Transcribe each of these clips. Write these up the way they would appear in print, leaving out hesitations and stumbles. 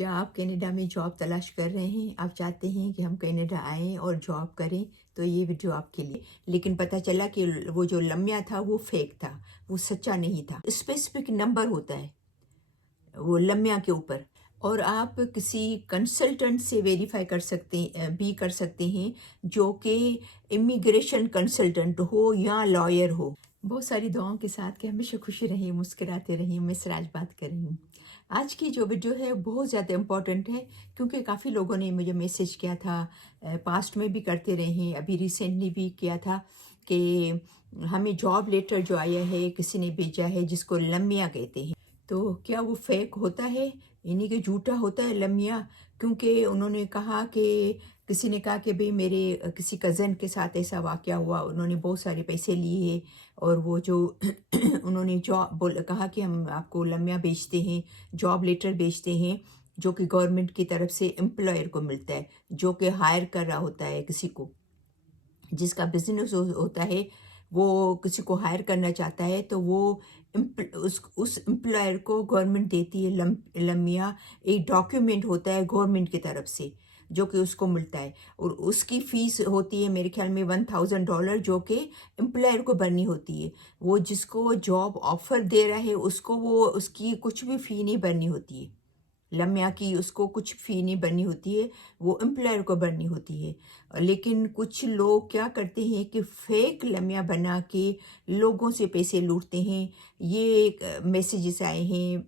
क्या आप कनाडा में जॉब तलाश कर रहे हैं? आप चाहते हैं कि हम कनाडा आएँ और जॉब करें, तो ये वीडियो आपके लिए। लेकिन पता चला कि वो जो लम्या था वो फेक था, वो सच्चा नहीं था। स्पेसिफिक नंबर होता है वो लम्या के ऊपर, और आप किसी कंसल्टेंट से वेरीफाई कर सकते हैं जो कि इमिग्रेशन कंसल्टेंट हो या लॉयर हो। बहुत सारी दुआओं के साथ कि हमेशा खुशी रहिए, मुस्कुराते रहिए। मैं सिराज बात कर रही हूँ। आज की जो वीडियो है बहुत ज़्यादा इम्पोर्टेंट है, क्योंकि काफ़ी लोगों ने मुझे मैसेज किया था, पास्ट में भी करते रहे हैं, अभी रिसेंटली भी किया था कि हमें जॉब लेटर जो आया है किसी ने भेजा है जिसको लम्या कहते हैं, तो क्या वो फेक होता है, यानी कि झूठा होता है लम्या। क्योंकि उन्होंने कहा कि किसी ने कहा कि भाई मेरे किसी कज़न के साथ ऐसा वाक़या हुआ, उन्होंने बहुत सारे पैसे लिए और वो जो उन्होंने कहा कि हम आपको लम्या बेचते हैं, जॉब लेटर बेचते हैं, जो कि गवर्नमेंट की तरफ से एम्प्लॉयर को मिलता है, जो कि हायर कर रहा होता है किसी को, जिसका बिजनेस होता है, वो किसी को हायर करना चाहता है, तो वो उस एम्प्लॉयर को गवर्नमेंट देती है लम्या। एक डॉक्यूमेंट होता है गवर्नमेंट की तरफ से जो कि उसको मिलता है, और उसकी फ़ीस होती है मेरे ख्याल में $1000, जो कि एम्प्लॉयर को भरनी होती है। वो जिसको जॉब ऑफ़र दे रहा है उसको वो उसकी कुछ भी फ़ी नहीं भरनी होती है, लम्या की उसको कुछ फ़ी नहीं भरनी होती है, वो एम्प्लॉयर को भरनी होती है। लेकिन कुछ लोग क्या करते हैं कि फ़ेक लम्या बना के लोगों से पैसे लूटते हैं। ये मैसेजेस आए हैं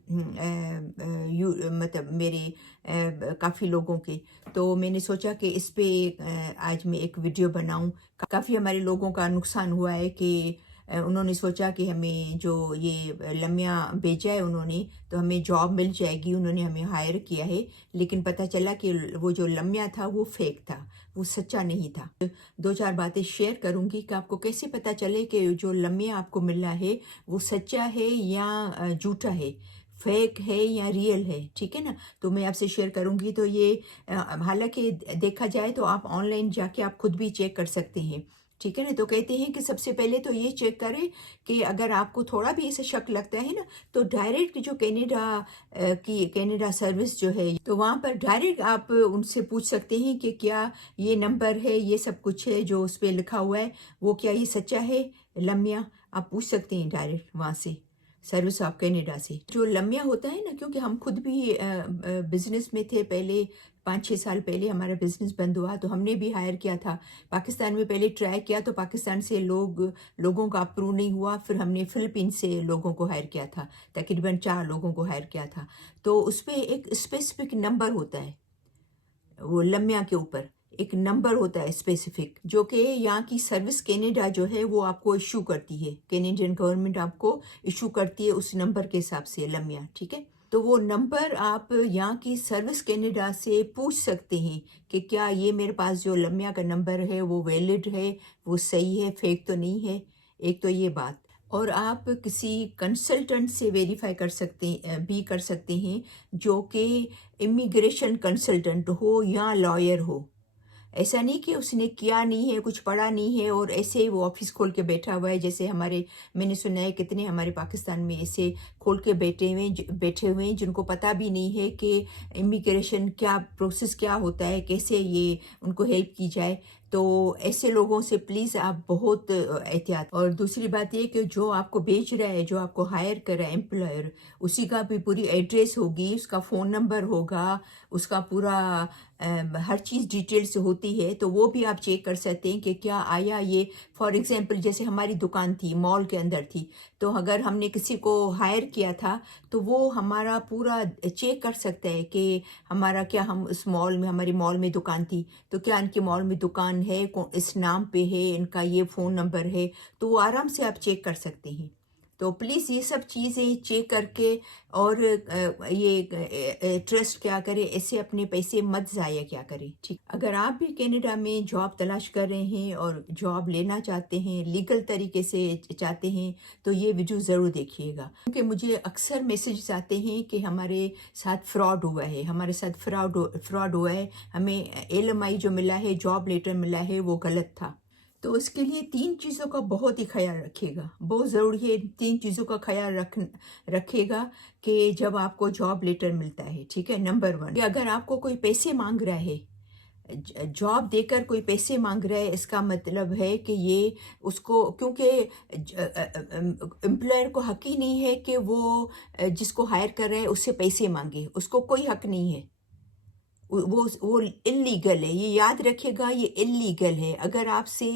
मतलब मेरे काफ़ी लोगों के, तो मैंने सोचा कि इस पे आज मैं एक वीडियो बनाऊं। काफ़ी हमारे लोगों का नुकसान हुआ है कि उन्होंने सोचा कि हमें जो ये लम्या भेजा है उन्होंने, तो हमें जॉब मिल जाएगी, उन्होंने हमें हायर किया है। लेकिन पता चला कि वो जो लम्या था वो फेक था, वो सच्चा नहीं था। दो चार बातें शेयर करूंगी कि आपको कैसे पता चले कि जो लम्या आपको मिल रहा है वो सच्चा है या झूठा है, फेक है या रियल है, ठीक है ना। तो मैं आपसे शेयर करूंगी। तो ये हालांकि देखा जाए तो आप ऑनलाइन जाके आप खुद भी चेक कर सकते हैं, ठीक है ना। तो कहते हैं कि सबसे पहले तो ये चेक करें कि अगर आपको थोड़ा भी ऐसा शक लगता है ना, तो डायरेक्ट जो कनाडा सर्विस जो है, तो वहाँ पर डायरेक्ट आप उनसे पूछ सकते हैं कि क्या ये नंबर है, ये सब कुछ है जो उस पर लिखा हुआ है, वो क्या ये सच्चा है लम्या। आप पूछ सकते हैं डायरेक्ट वहाँ से, सर्विस ऑफ कनाडा से। जो लम्या होता है ना, क्योंकि हम खुद भी बिजनेस में थे पहले, 5-6 साल पहले हमारा बिजनेस बंद हुआ तो हमने भी हायर किया था। पाकिस्तान में पहले ट्राई किया तो पाकिस्तान से लोगों का अप्रूव नहीं हुआ, फिर हमने फ़िलिपीन से लोगों को हायर किया था, तकरीबन 4 लोगों को हायर किया था। तो उस पे एक स्पेसिफिक नंबर होता है, वो लम्या के ऊपर एक नंबर होता है स्पेसिफिक, जो कि यहाँ की सर्विस कनाडा जो है वो आपको इशू करती है, कैनेडियन गवर्नमेंट आपको इशू करती है उस नंबर के हिसाब से लम्या, ठीक है। तो वो नंबर आप यहाँ की सर्विस कनाडा से पूछ सकते हैं कि क्या ये मेरे पास जो लम्या का नंबर है वो वैलिड है, वो सही है, फेक तो नहीं है। एक तो ये बात। और आप किसी कंसल्टेंट से वेरीफाई कर सकते हैं जो कि इमिग्रेशन कंसल्टेंट हो या लॉयर हो। ऐसा नहीं कि उसने किया नहीं है, कुछ पढ़ा नहीं है और ऐसे ही वो ऑफिस खोल के बैठा हुआ है, जैसे मैंने सुना है कितने हमारे पाकिस्तान में ऐसे खोल के बैठे हुए हैं जिनको पता भी नहीं है कि इमिग्रेशन क्या प्रोसेस क्या होता है, कैसे ये उनको हेल्प की जाए। तो ऐसे लोगों से प्लीज़ आप बहुत एहतियात। और दूसरी बात ये कि जो आपको बेच रहा है, जो आपको हायर कर रहा है एम्प्लॉयर, उसी का भी पूरी एड्रेस होगी, उसका फ़ोन नंबर होगा, उसका पूरा हर चीज़ डिटेल से होती है, तो वो भी आप चेक कर सकते हैं कि क्या आया ये। फॉर एग्जांपल जैसे हमारी दुकान थी, मॉल के अंदर थी, तो अगर हमने किसी को हायर किया था तो वो हमारा पूरा चेक कर सकता है कि हमारा क्या, हम उस मॉल में, हमारी मॉल में दुकान थी, तो क्या इनकी मॉल में दुकान है, इस नाम पे है, इनका ये फ़ोन नंबर है, तो वो आराम से आप चेक कर सकते हैं। तो प्लीज़ ये सब चीज़ें चेक करके और ये ट्रस्ट क्या करें, ऐसे अपने पैसे मत ज़ाया क्या करें, ठीक। अगर आप भी कनाडा में जॉब तलाश कर रहे हैं और जॉब लेना चाहते हैं, लीगल तरीके से चाहते हैं, तो ये वीडियो ज़रूर देखिएगा। क्योंकि मुझे अक्सर मैसेज आते हैं कि हमारे साथ फ्रॉड हुआ है, हमारे साथ फ्रॉड हुआ है, हमें LMI जो मिला है, जॉब लेटर मिला है, वो गलत था। तो इसके लिए 3 चीज़ों का बहुत ही ख़याल रखिएगा, बहुत ज़रूरी है। 3 चीज़ों का ख़याल रखिएगा कि जब आपको जॉब लेटर मिलता है, ठीक है? नंबर 1 कि अगर आपको कोई पैसे माँग रहा है, जॉब देकर कोई पैसे माँग रहा है, इसका मतलब है कि ये उसको, क्योंकि एम्प्लॉयर को हक ही नहीं है कि वो जिसको हायर कर रहा है उससे पैसे माँगे, उसको कोई हक नहीं है। वो इल्लीगल है, ये याद रखिएगा, ये इल्लीगल है। अगर आपसे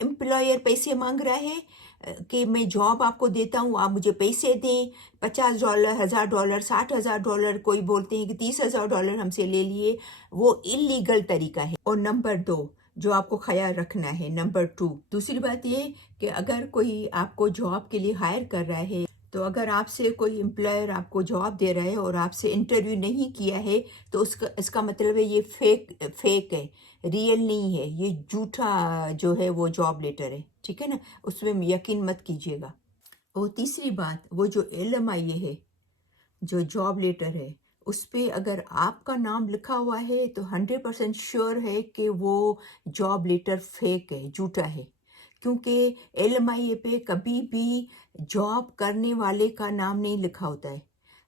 एम्प्लॉयर पैसे मांग रहा है कि मैं जॉब आपको देता हूँ, आप मुझे पैसे दें, $50, $1000, $60,000, कोई बोलते हैं कि $30,000 हमसे ले लिए, वो इल्लीगल तरीका है। और नंबर 2 जो आपको ख्याल रखना है, नंबर 2 दूसरी बात ये कि अगर कोई आपको जॉब के लिए हायर कर रहा है, तो अगर आपसे कोई एम्प्लॉयर आपको जॉब दे रहा है और आपसे इंटरव्यू नहीं किया है, तो इसका मतलब है ये फेक है, रियल नहीं है, ये झूठा जो है वो जॉब लेटर है, ठीक है ना? उसमें यकीन मत कीजिएगा। और तीसरी बात, वो जो LMI है, जो जॉब लेटर है, उस पे अगर आपका नाम लिखा हुआ है तो 100% श्योर है कि वो जॉब लेटर फेक है, झूठा है। क्योंकि LMIA पे कभी भी जॉब करने वाले का नाम नहीं लिखा होता है,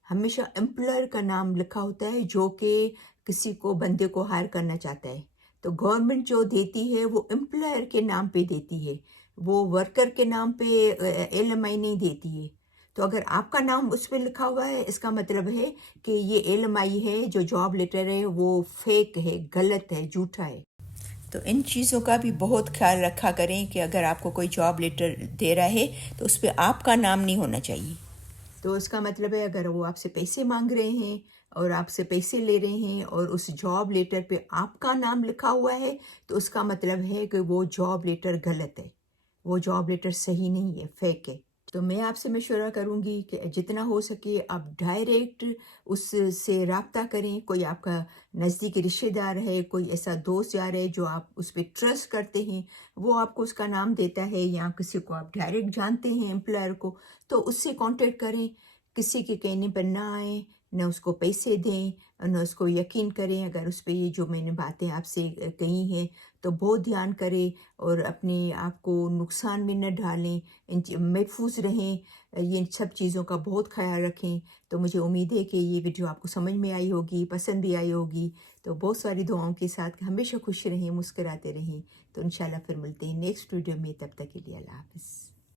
हमेशा एम्प्लॉयर का नाम लिखा होता है जो कि किसी को, बंदे को हायर करना चाहता है। तो गवर्नमेंट जो देती है वो एम्प्लॉयर के नाम पे देती है, वो वर्कर के नाम पे LMI नहीं देती है। तो अगर आपका नाम उस पे लिखा हुआ है, इसका मतलब है कि ये LMI है, जो जॉब लेटर है, वो फेक है, गलत है, झूठा है। तो इन चीज़ों का भी बहुत ख्याल रखा करें कि अगर आपको कोई जॉब लेटर दे रहा है तो उस पे आपका नाम नहीं होना चाहिए। तो इसका मतलब है अगर वो आपसे पैसे मांग रहे हैं और आपसे पैसे ले रहे हैं और उस जॉब लेटर पे आपका नाम लिखा हुआ है, तो उसका मतलब है कि वो जॉब लेटर गलत है, वो जॉब लेटर सही नहीं है, फेक है। तो मैं आपसे मशवरा करूंगी कि जितना हो सके आप डायरेक्ट उससे राब्ता करें। कोई आपका नज़दीकी रिश्तेदार है, कोई ऐसा दोस्त यार है जो आप उस पर ट्रस्ट करते हैं, वो आपको उसका नाम देता है, या किसी को आप डायरेक्ट जानते हैं एम्प्लॉयर को, तो उससे कांटेक्ट करें। किसी के कहने पर ना आए, न उसको पैसे दें, न उसको यकीन करें। अगर उस पर ये जो मैंने बातें आपसे कही हैं तो बहुत ध्यान करें और अपने आप को नुकसान में न डालें, महफूज रहें, ये सब चीज़ों का बहुत ख्याल रखें। तो मुझे उम्मीद है कि ये वीडियो आपको समझ में आई होगी, पसंद भी आई होगी। तो बहुत सारी दुआओं के साथ हमेशा खुश रहें, मुस्कुराते रहें। तो इंशाल्लाह फिर मिलते हैं नेक्स्ट वीडियो में, तब तक के लिए अल्लाह हाफ़िज़।